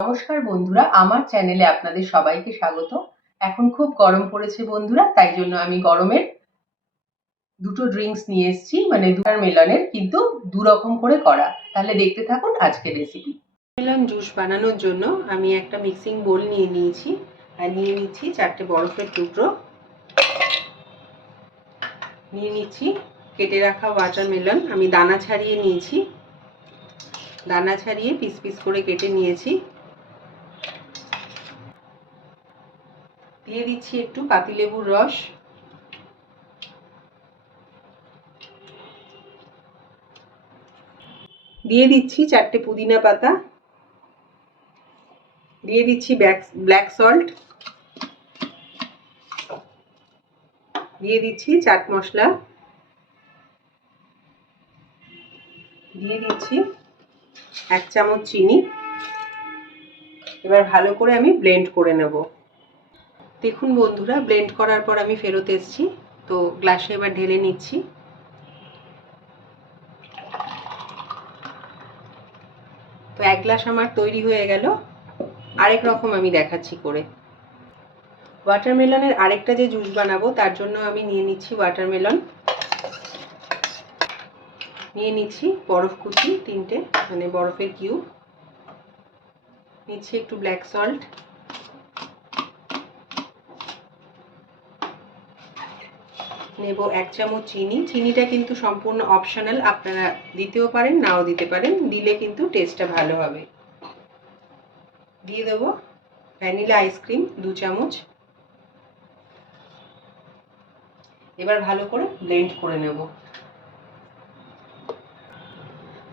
নমস্কার বন্ধুরা, আমার চ্যানেলে আপনাদের সবাইকে স্বাগত। এখন খুব গরম পড়েছে বন্ধুরা, তাই জন্য আমি গরমের দুটো ড্রিঙ্কস নিয়ে এসেছি মানে দুটার মেলনের কিন্তু দু রকম করে করা। তাহলে দেখতে থাকুন আজকের রেসিপি মেলন জুস বানানোর জন্য আমি একটা মিক্সিং বোল নিয়ে নিয়েছি, আর নিয়ে নিচ্ছি চারটে বরফের টুকরো। নিয়ে নিচ্ছি, কেটে রাখা ওয়াটারমেলন আমি দানা ছাড়িয়ে নিয়েছি। দানা ছাড়িয়ে পিস পিস করে কেটে নিয়েছি। দিয়ে দিচ্ছি একটু পাতিলেবুর রস। দিয়ে দিচ্ছি চারটে পুদিনা পাতা। দিয়ে দিচ্ছি ব্ল্যাক সল্ট। দিয়ে দিচ্ছি চাট মশলা। দিয়ে দিচ্ছি এক চামচ চিনি। এবার ভালো করে আমি ব্লেন্ড করে নেব। দেখুন বন্ধুরা ব্লেন্ড করার পর আমি ফেরত এসছি। তো গ্লাসে এবার ঢেলে নিচ্ছি। তো এক গ্লাস আমার তৈরি হয়ে গেল। আরেক রকম আমি দেখাচ্ছি করে। ওয়াটারমেলনের আরেকটা যে জুস বানাবো, তার জন্য আমি নিয়ে নিচ্ছি ওয়াটারমেলন নিয়ে নিচ্ছি বরফ কুচি তিনটে মানে বরফের কিউব নিচ্ছি একটু ব্ল্যাক সল্ট নেব এক চামচ চিনি। চিনিটা কিন্তু সম্পূর্ণ অপশনাল আপনারা দিতেও পারেন, নাও দিতে পারেন, দিলে কিন্তু টেস্টটা ভালো হবে। দিয়ে দেব ভ্যানিলা আইসক্রিম দু চামচ। এবার ভালো করে ব্লেন্ড করে নেব।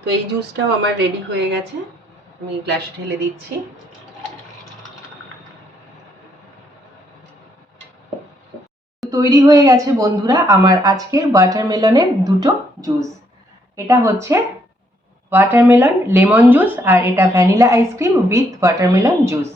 তো এই জুসটাও আমার রেডি হয়ে গেছে। আমি গ্লাসে ঢেলে দিচ্ছি। তৈরি হয়ে গেছে বন্ধুরা আমার আজকের ওয়াটারমেলনের দুটো জুস এটা হচ্ছে ওয়াটারমেলন লেমন জুস আর এটা vanilla ice cream with watermelon juice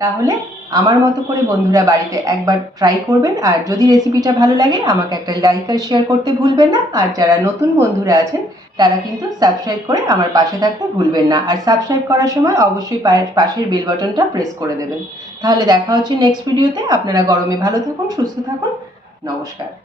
তাহলে আমার মতো করে বন্ধুরা বাড়িতে একবার ট্রাই করবেন আর যদি রেসিপিটা ভালো লাগে, আমাকে একটা লাইক আর শেয়ার করতে ভুলবেন না। আর যারা নতুন বন্ধুরা আছেন, তারা কিন্তু সাবস্ক্রাইব করে আমার পাশে থাকতে ভুলবেন না। আর সাবস্ক্রাইব করার সময় অবশ্যই পাশের বেল বাটনটা প্রেস করে দেবেন। তাহলে দেখা হচ্ছে নেক্সট ভিডিওতে আপনারা গরমে ভালো থাকুন, সুস্থ থাকুন। নমস্কার।